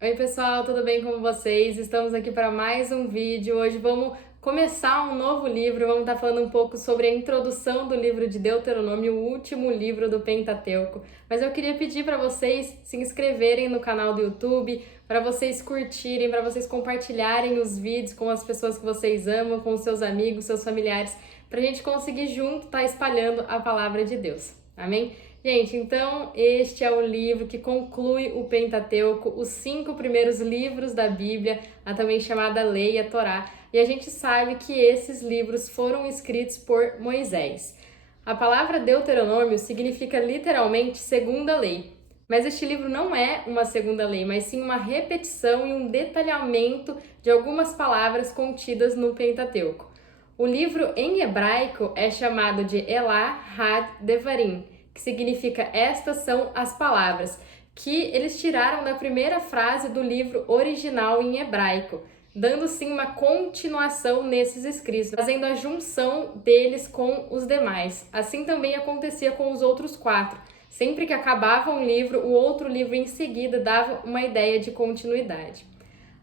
Oi pessoal, tudo bem com vocês? Estamos aqui para mais um vídeo. Hoje vamos começar um novo livro, vamos estar falando um pouco sobre a introdução do livro de Deuteronômio, o último livro do Pentateuco. Mas eu queria pedir para vocês se inscreverem no canal do YouTube, para vocês curtirem, para vocês compartilharem os vídeos com as pessoas que vocês amam, com os seus amigos, seus familiares, para a gente conseguir junto estar espalhando a palavra de Deus. Amém? Gente, então este é o livro que conclui o Pentateuco, os 5 primeiros livros da Bíblia, a também chamada Lei, a Torá, e a gente sabe que esses livros foram escritos por Moisés. A palavra Deuteronômio significa literalmente segunda lei, mas este livro não é uma segunda lei, mas sim uma repetição e um detalhamento de algumas palavras contidas no Pentateuco. O livro em hebraico é chamado de Elah Had Devarim, que significa estas são as palavras, que eles tiraram da primeira frase do livro original em hebraico, dando sim uma continuação nesses escritos, fazendo a junção deles com os demais. Assim também acontecia com os outros 4. Sempre que acabava um livro, o outro livro em seguida dava uma ideia de continuidade.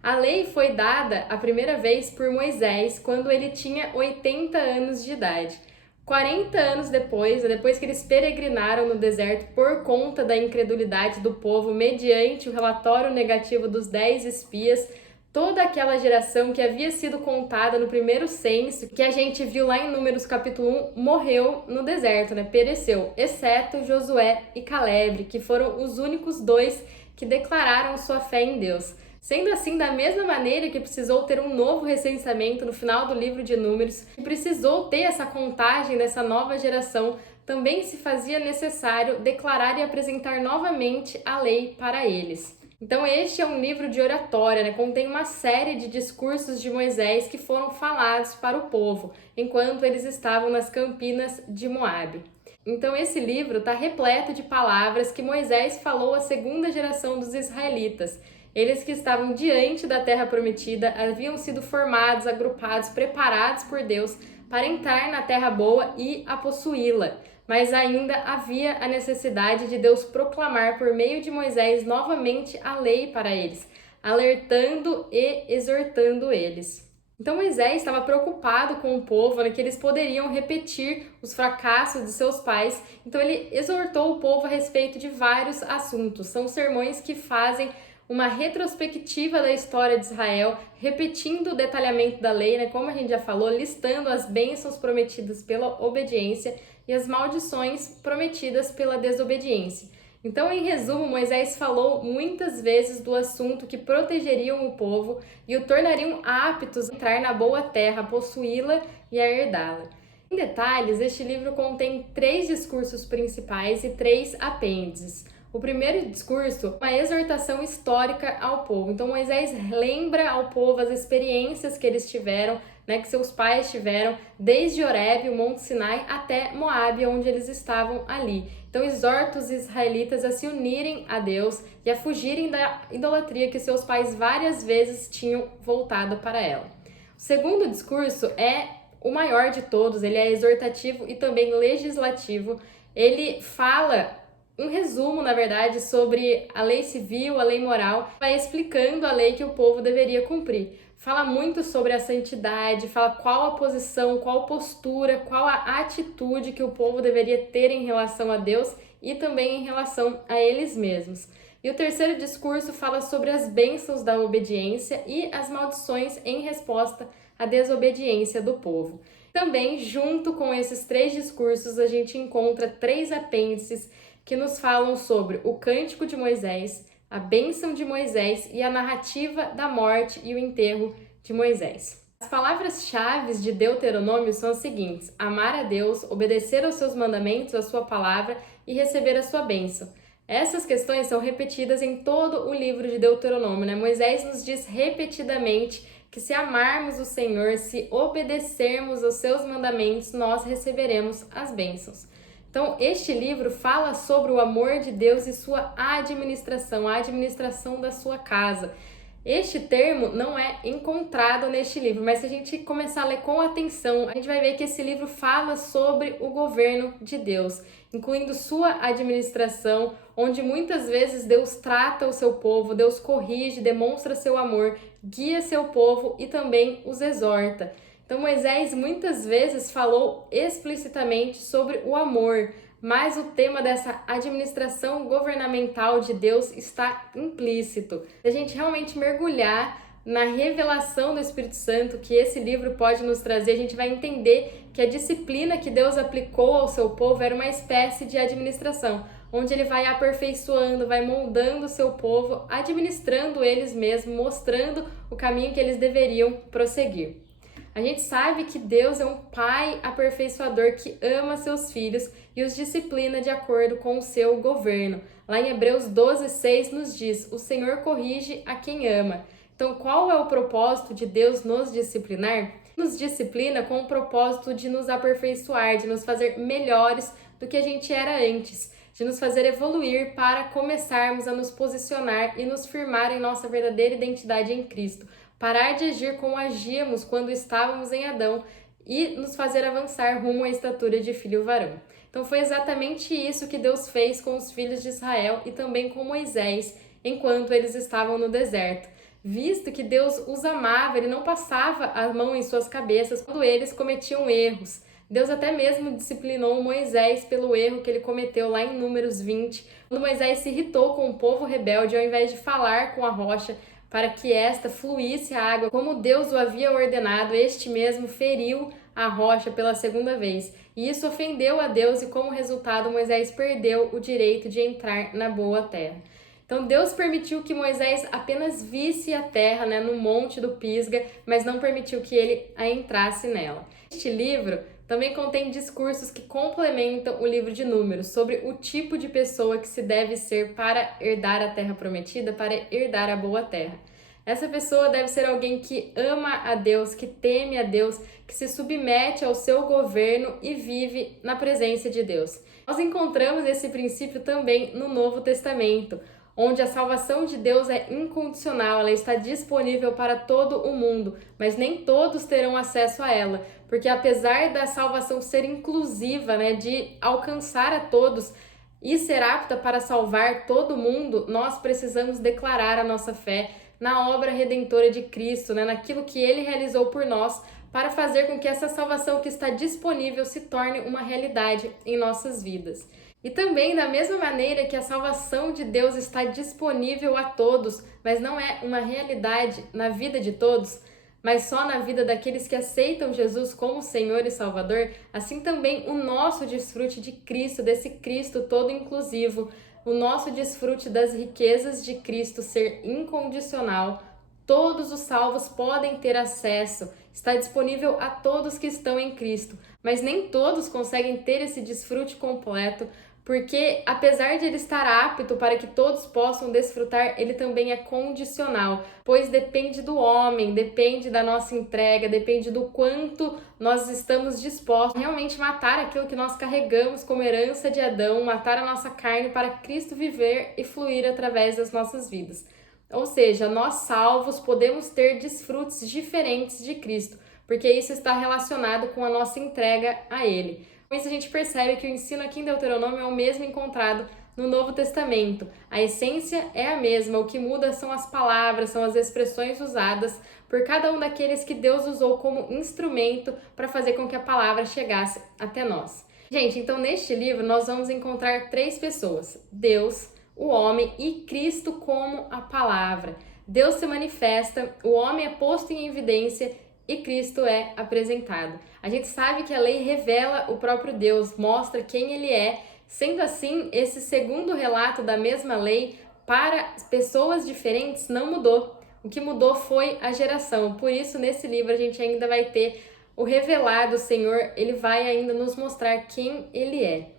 A lei foi dada a primeira vez por Moisés quando ele tinha 80 anos de idade. 40 anos depois que eles peregrinaram no deserto por conta da incredulidade do povo, mediante o relatório negativo dos 10 espias, toda aquela geração que havia sido contada no primeiro censo, que a gente viu lá em Números capítulo 1, morreu no deserto, pereceu, exceto Josué e Caleb, que foram os únicos 2 que declararam sua fé em Deus. Sendo assim, da mesma maneira que precisou ter um novo recenseamento no final do livro de Números, que precisou ter essa contagem dessa nova geração, também se fazia necessário declarar e apresentar novamente a lei para eles. Então este é um livro de oratória, contém uma série de discursos de Moisés que foram falados para o povo, enquanto eles estavam nas campinas de Moabe. Então esse livro está repleto de palavras que Moisés falou à segunda geração dos israelitas. Eles que estavam diante da terra prometida haviam sido formados, agrupados, preparados por Deus para entrar na terra boa e a possuí-la. Mas ainda havia a necessidade de Deus proclamar por meio de Moisés novamente a lei para eles, alertando e exortando eles. Então Moisés estava preocupado com o povo, que eles poderiam repetir os fracassos de seus pais. Então ele exortou o povo a respeito de vários assuntos. São sermões que fazem uma retrospectiva da história de Israel, repetindo o detalhamento da lei, como a gente já falou, listando as bênçãos prometidas pela obediência e as maldições prometidas pela desobediência. Então, em resumo, Moisés falou muitas vezes do assunto que protegeriam o povo e o tornariam aptos a entrar na boa terra, possuí-la e a herdá-la. Em detalhes, este livro contém 3 discursos principais e 3 apêndices. O primeiro discurso é uma exortação histórica ao povo. Então Moisés lembra ao povo as experiências que eles tiveram, que seus pais tiveram, desde Horebe, o Monte Sinai, até Moabe, onde eles estavam ali. Então exorta os israelitas a se unirem a Deus e a fugirem da idolatria que seus pais várias vezes tinham voltado para ela. O segundo discurso é o maior de todos, ele é exortativo e também legislativo. Ele fala um resumo, na verdade, sobre a lei civil, a lei moral, vai explicando a lei que o povo deveria cumprir. Fala muito sobre a santidade, fala qual a posição, qual postura, qual a atitude que o povo deveria ter em relação a Deus e também em relação a eles mesmos. E o terceiro discurso fala sobre as bênçãos da obediência e as maldições em resposta à desobediência do povo. Também, junto com esses 3 discursos, a gente encontra 3 apêndices que nos falam sobre o Cântico de Moisés, a bênção de Moisés e a narrativa da morte e o enterro de Moisés. As palavras-chave de Deuteronômio são as seguintes: amar a Deus, obedecer aos seus mandamentos, a sua palavra e receber a sua bênção. Essas questões são repetidas em todo o livro de Deuteronômio, Moisés nos diz repetidamente que se amarmos o Senhor, se obedecermos aos seus mandamentos, nós receberemos as bênçãos. Então, este livro fala sobre o amor de Deus e sua administração, a administração da sua casa. Este termo não é encontrado neste livro, mas se a gente começar a ler com atenção, a gente vai ver que esse livro fala sobre o governo de Deus, incluindo sua administração, onde muitas vezes Deus trata o seu povo, Deus corrige, demonstra seu amor, guia seu povo e também os exorta. Então Moisés muitas vezes falou explicitamente sobre o amor, mas o tema dessa administração governamental de Deus está implícito. Se a gente realmente mergulhar na revelação do Espírito Santo que esse livro pode nos trazer, a gente vai entender que a disciplina que Deus aplicou ao seu povo era uma espécie de administração, onde ele vai aperfeiçoando, vai moldando o seu povo, administrando eles mesmos, mostrando o caminho que eles deveriam prosseguir. A gente sabe que Deus é um pai aperfeiçoador que ama seus filhos e os disciplina de acordo com o seu governo. Lá em Hebreus 12:6 nos diz: o Senhor corrige a quem ama. Então, qual é o propósito de Deus nos disciplinar? Nos disciplina com o propósito de nos aperfeiçoar, de nos fazer melhores do que a gente era antes, de nos fazer evoluir para começarmos a nos posicionar e nos firmar em nossa verdadeira identidade em Cristo. Parar de agir como agíamos quando estávamos em Adão e nos fazer avançar rumo à estatura de filho varão. Então foi exatamente isso que Deus fez com os filhos de Israel e também com Moisés, enquanto eles estavam no deserto. Visto que Deus os amava, ele não passava a mão em suas cabeças quando eles cometiam erros. Deus até mesmo disciplinou Moisés pelo erro que ele cometeu lá em Números 20, quando Moisés se irritou com o povo rebelde, ao invés de falar com a rocha, para que esta fluísse a água como Deus o havia ordenado, este mesmo feriu a rocha pela segunda vez. E isso ofendeu a Deus e, como resultado, Moisés perdeu o direito de entrar na boa terra. Então Deus permitiu que Moisés apenas visse a terra, no monte do Pisga, mas não permitiu que ele a entrasse nela. Este livro também contém discursos que complementam o livro de Números sobre o tipo de pessoa que se deve ser para herdar a terra prometida, para herdar a boa terra. Essa pessoa deve ser alguém que ama a Deus, que teme a Deus, que se submete ao seu governo e vive na presença de Deus. Nós encontramos esse princípio também no Novo Testamento, onde a salvação de Deus é incondicional, ela está disponível para todo o mundo, mas nem todos terão acesso a ela, porque apesar da salvação ser inclusiva, de alcançar a todos e ser apta para salvar todo mundo, nós precisamos declarar a nossa fé na obra redentora de Cristo, naquilo que Ele realizou por nós, para fazer com que essa salvação que está disponível se torne uma realidade em nossas vidas. E também, da mesma maneira que a salvação de Deus está disponível a todos, mas não é uma realidade na vida de todos, mas só na vida daqueles que aceitam Jesus como Senhor e Salvador, assim também o nosso desfrute de Cristo, desse Cristo todo inclusivo, o nosso desfrute das riquezas de Cristo ser incondicional, todos os salvos podem ter acesso, está disponível a todos que estão em Cristo, mas nem todos conseguem ter esse desfrute completo, porque apesar de ele estar apto para que todos possam desfrutar, ele também é condicional, pois depende do homem, depende da nossa entrega, depende do quanto nós estamos dispostos a realmente matar aquilo que nós carregamos como herança de Adão, matar a nossa carne para Cristo viver e fluir através das nossas vidas. Ou seja, nós salvos podemos ter desfrutes diferentes de Cristo, porque isso está relacionado com a nossa entrega a Ele. Com isso a gente percebe que o ensino aqui em Deuteronômio é o mesmo encontrado no Novo Testamento. A essência é a mesma, o que muda são as palavras, são as expressões usadas por cada um daqueles que Deus usou como instrumento para fazer com que a palavra chegasse até nós. Gente, então neste livro nós vamos encontrar 3 pessoas: Deus, o homem e Cristo como a palavra. Deus se manifesta, o homem é posto em evidência e Cristo é apresentado. A gente sabe que a lei revela o próprio Deus, mostra quem Ele é. Sendo assim, esse segundo relato da mesma lei para pessoas diferentes não mudou. O que mudou foi a geração. Por isso, nesse livro a gente ainda vai ter o revelado, o Senhor, Ele vai ainda nos mostrar quem Ele é.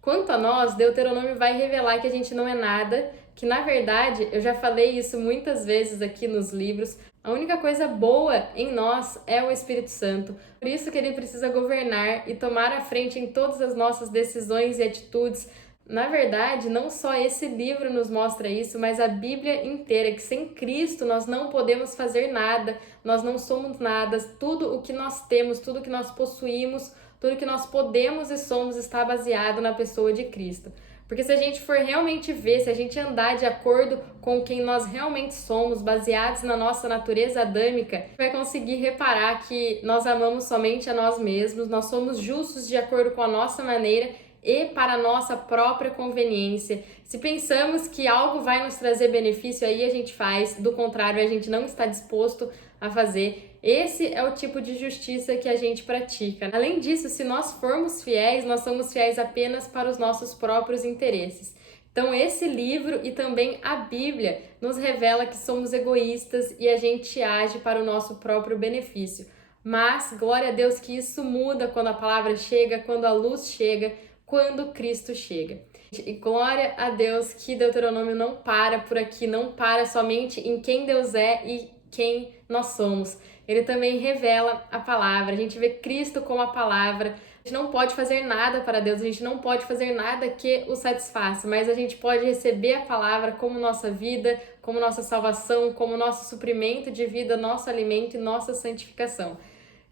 Quanto a nós, Deuteronômio vai revelar que a gente não é nada, que na verdade, eu já falei isso muitas vezes aqui nos livros, a única coisa boa em nós é o Espírito Santo. Por isso que ele precisa governar e tomar a frente em todas as nossas decisões e atitudes, Na verdade, não só esse livro nos mostra isso, mas a Bíblia inteira, que sem Cristo nós não podemos fazer nada, nós não somos nada, tudo o que nós temos, tudo que nós possuímos, tudo que nós podemos e somos está baseado na pessoa de Cristo. Porque se a gente for realmente ver, se a gente andar de acordo com quem nós realmente somos, baseados na nossa natureza adâmica, vai conseguir reparar que nós amamos somente a nós mesmos, nós somos justos de acordo com a nossa maneira e para a nossa própria conveniência. Se pensamos que algo vai nos trazer benefício, aí a gente faz, do contrário, a gente não está disposto a fazer. Esse é o tipo de justiça que a gente pratica. Além disso, se nós formos fiéis, nós somos fiéis apenas para os nossos próprios interesses. Então, esse livro e também a Bíblia nos revela que somos egoístas e a gente age para o nosso próprio benefício. Mas, glória a Deus que isso muda quando a palavra chega, quando a luz chega, quando Cristo chega. E glória a Deus que Deuteronômio não para por aqui, não para somente em quem Deus é e quem nós somos. Ele também revela a palavra, a gente vê Cristo como a palavra. A gente não pode fazer nada para Deus, a gente não pode fazer nada que o satisfaça, mas a gente pode receber a palavra como nossa vida, como nossa salvação, como nosso suprimento de vida, nosso alimento e nossa santificação.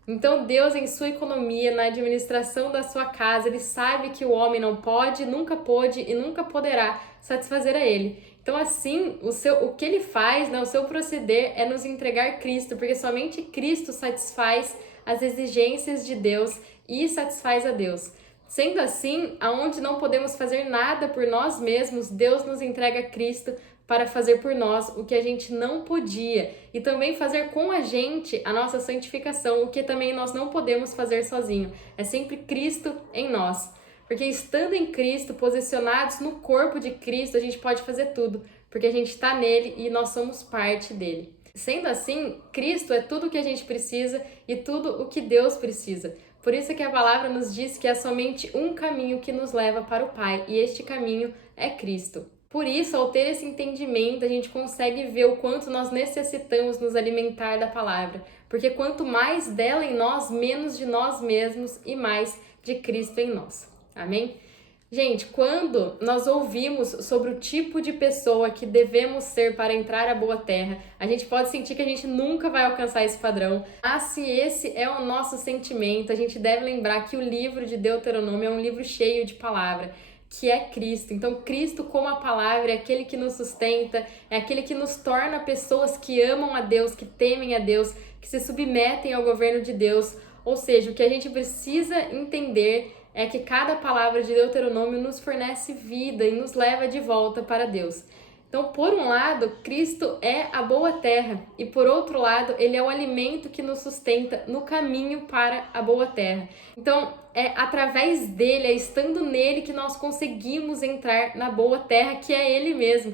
Então Deus, em sua economia, na administração da sua casa, Ele sabe que o homem não pode, nunca pôde e nunca poderá satisfazer a Ele. Então assim, o que Ele faz, o seu proceder é nos entregar Cristo, porque somente Cristo satisfaz as exigências de Deus e satisfaz a Deus. Sendo assim, aonde não podemos fazer nada por nós mesmos, Deus nos entrega Cristo para fazer por nós o que a gente não podia e também fazer com a gente a nossa santificação, o que também nós não podemos fazer sozinho. É sempre Cristo em nós. Porque estando em Cristo, posicionados no corpo de Cristo, a gente pode fazer tudo, porque a gente está nele e nós somos parte dele. Sendo assim, Cristo é tudo o que a gente precisa e tudo o que Deus precisa. Por isso que a palavra nos diz que é somente um caminho que nos leva para o Pai, e este caminho é Cristo. Por isso, ao ter esse entendimento, a gente consegue ver o quanto nós necessitamos nos alimentar da palavra. Porque quanto mais dela em nós, menos de nós mesmos e mais de Cristo em nós. Amém? Gente, quando nós ouvimos sobre o tipo de pessoa que devemos ser para entrar à boa terra, a gente pode sentir que a gente nunca vai alcançar esse padrão. Mas se esse é o nosso sentimento, a gente deve lembrar que o livro de Deuteronômio é um livro cheio de palavra, que é Cristo. Então, Cristo como a palavra é aquele que nos sustenta, é aquele que nos torna pessoas que amam a Deus, que temem a Deus, que se submetem ao governo de Deus. Ou seja, o que a gente precisa entender é que cada palavra de Deuteronômio nos fornece vida e nos leva de volta para Deus. Então, por um lado, Cristo é a boa terra e, por outro lado, Ele é o alimento que nos sustenta no caminho para a boa terra. Então, é através dele, é estando nele que nós conseguimos entrar na boa terra, que é Ele mesmo.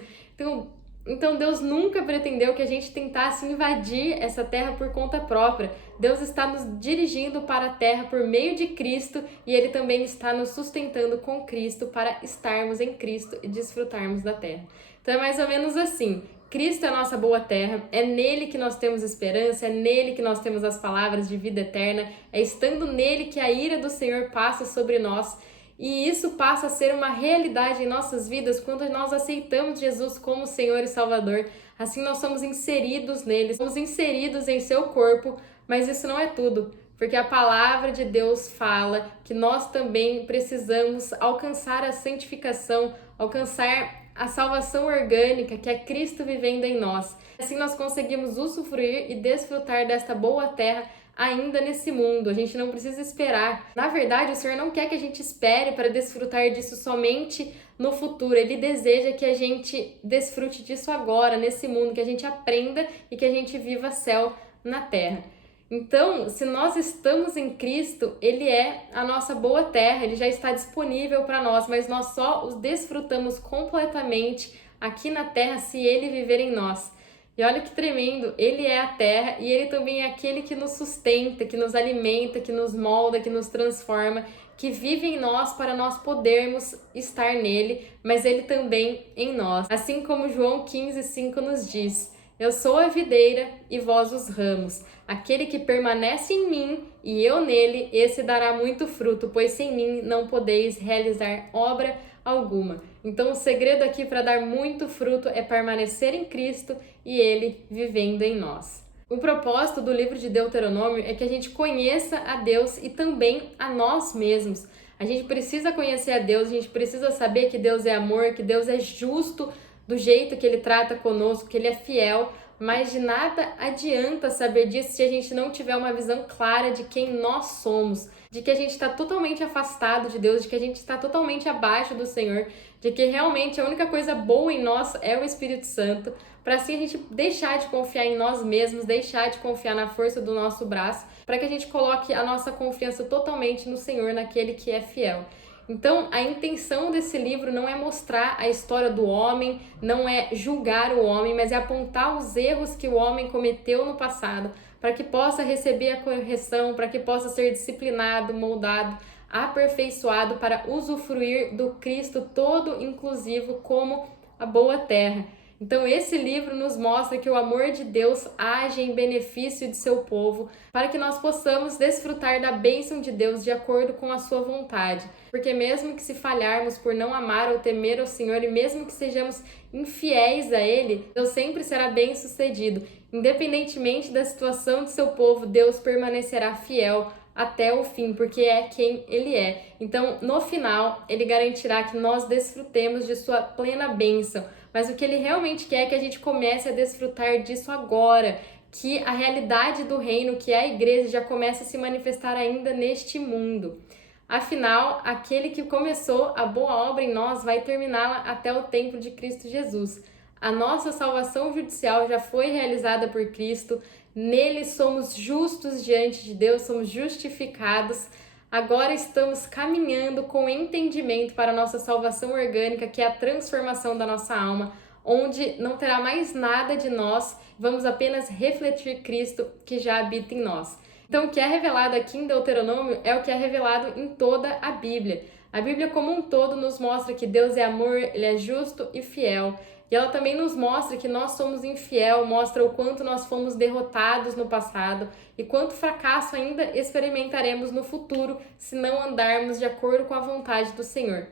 Então Deus nunca pretendeu que a gente tentasse invadir essa terra por conta própria. Deus está nos dirigindo para a terra por meio de Cristo e Ele também está nos sustentando com Cristo para estarmos em Cristo e desfrutarmos da terra. Então é mais ou menos assim. Cristo é a nossa boa terra, é nele que nós temos esperança, é nele que nós temos as palavras de vida eterna, é estando nele que a ira do Senhor passa sobre nós. E isso passa a ser uma realidade em nossas vidas quando nós aceitamos Jesus como Senhor e Salvador. Assim nós somos inseridos nele, somos inseridos em seu corpo, mas isso não é tudo, porque a palavra de Deus fala que nós também precisamos alcançar a santificação, alcançar a salvação orgânica, que é Cristo vivendo em nós. Assim nós conseguimos usufruir e desfrutar desta boa terra ainda nesse mundo. A gente não precisa esperar. Na verdade, o Senhor não quer que a gente espere para desfrutar disso somente no futuro. Ele deseja que a gente desfrute disso agora, nesse mundo, que a gente aprenda e que a gente viva céu na terra. Então, se nós estamos em Cristo, Ele é a nossa boa terra, Ele já está disponível para nós, mas nós só os desfrutamos completamente aqui na terra se Ele viver em nós. E olha que tremendo, Ele é a terra e Ele também é aquele que nos sustenta, que nos alimenta, que nos molda, que nos transforma, que vive em nós para nós podermos estar nele, mas Ele também em nós. Assim como João 15:5 nos diz: eu sou a videira e vós os ramos. Aquele que permanece em mim e eu nele, esse dará muito fruto, pois sem mim não podeis realizar obra alguma. Então, o segredo aqui para dar muito fruto é permanecer em Cristo e Ele vivendo em nós. O propósito do livro de Deuteronômio é que a gente conheça a Deus e também a nós mesmos. A gente precisa conhecer a Deus, a gente precisa saber que Deus é amor, que Deus é justo do jeito que Ele trata conosco, que Ele é fiel, mas de nada adianta saber disso se a gente não tiver uma visão clara de quem nós somos, de que a gente está totalmente afastado de Deus, de que a gente está totalmente abaixo do Senhor, de que realmente a única coisa boa em nós é o Espírito Santo, para assim a gente deixar de confiar em nós mesmos, deixar de confiar na força do nosso braço, para que a gente coloque a nossa confiança totalmente no Senhor, naquele que é fiel. Então, a intenção desse livro não é mostrar a história do homem, não é julgar o homem, mas é apontar os erros que o homem cometeu no passado, para que possa receber a correção, para que possa ser disciplinado, moldado, aperfeiçoado para usufruir do Cristo todo inclusivo como a boa terra. Então, esse livro nos mostra que o amor de Deus age em benefício de seu povo, para que nós possamos desfrutar da bênção de Deus de acordo com a sua vontade. Porque mesmo que se falharmos por não amar ou temer ao Senhor, e mesmo que sejamos infiéis a Ele, Deus sempre será bem-sucedido. Independentemente da situação de seu povo, Deus permanecerá fiel até o fim, porque é quem Ele é. Então, no final, Ele garantirá que nós desfrutemos de sua plena bênção. Mas o que Ele realmente quer é que a gente comece a desfrutar disso agora, que a realidade do reino, que é a igreja, já comece a se manifestar ainda neste mundo. Afinal, aquele que começou a boa obra em nós vai terminá-la até o tempo de Cristo Jesus. A nossa salvação judicial já foi realizada por Cristo, nele somos justos diante de Deus, somos justificados. Agora estamos caminhando com entendimento para a nossa salvação orgânica, que é a transformação da nossa alma, onde não terá mais nada de nós, vamos apenas refletir Cristo que já habita em nós. Então, o que é revelado aqui em Deuteronômio é o que é revelado em toda a Bíblia. A Bíblia como um todo nos mostra que Deus é amor, Ele é justo e fiel. E ela também nos mostra que nós somos infiel, mostra o quanto nós fomos derrotados no passado e quanto fracasso ainda experimentaremos no futuro se não andarmos de acordo com a vontade do Senhor.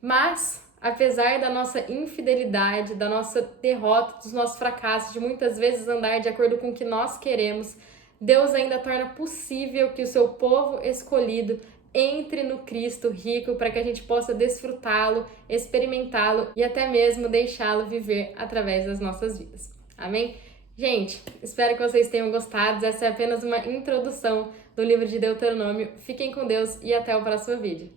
Mas, apesar da nossa infidelidade, da nossa derrota, dos nossos fracassos, de muitas vezes andar de acordo com o que nós queremos, Deus ainda torna possível que o seu povo escolhido entre no Cristo rico para que a gente possa desfrutá-lo, experimentá-lo e até mesmo deixá-lo viver através das nossas vidas. Amém? Gente, espero que vocês tenham gostado. Essa é apenas uma introdução do livro de Deuteronômio. Fiquem com Deus e até o próximo vídeo.